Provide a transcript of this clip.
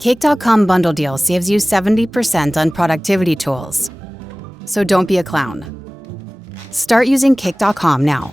Cake.com bundle deal saves you 70% on productivity tools. So don't be a clown. Start using Cake.com now.